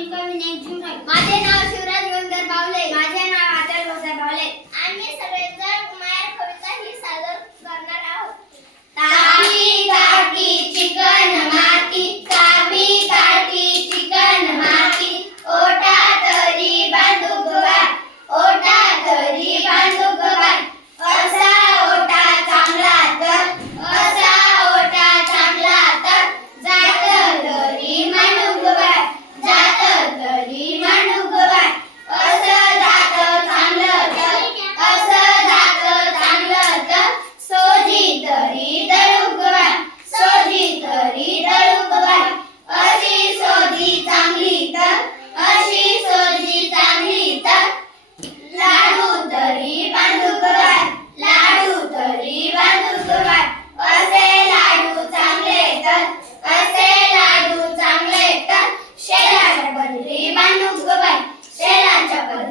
माझे नाव शिवराज वंदर बावले माझे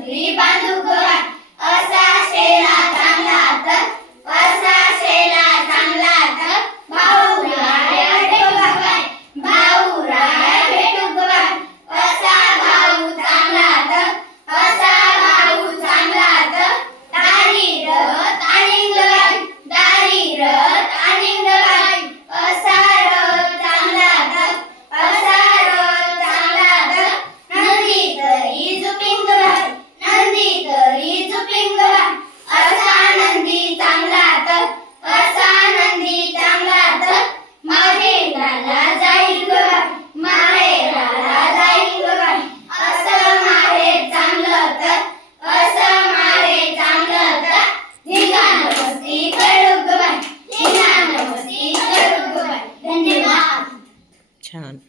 一般都过来。chant.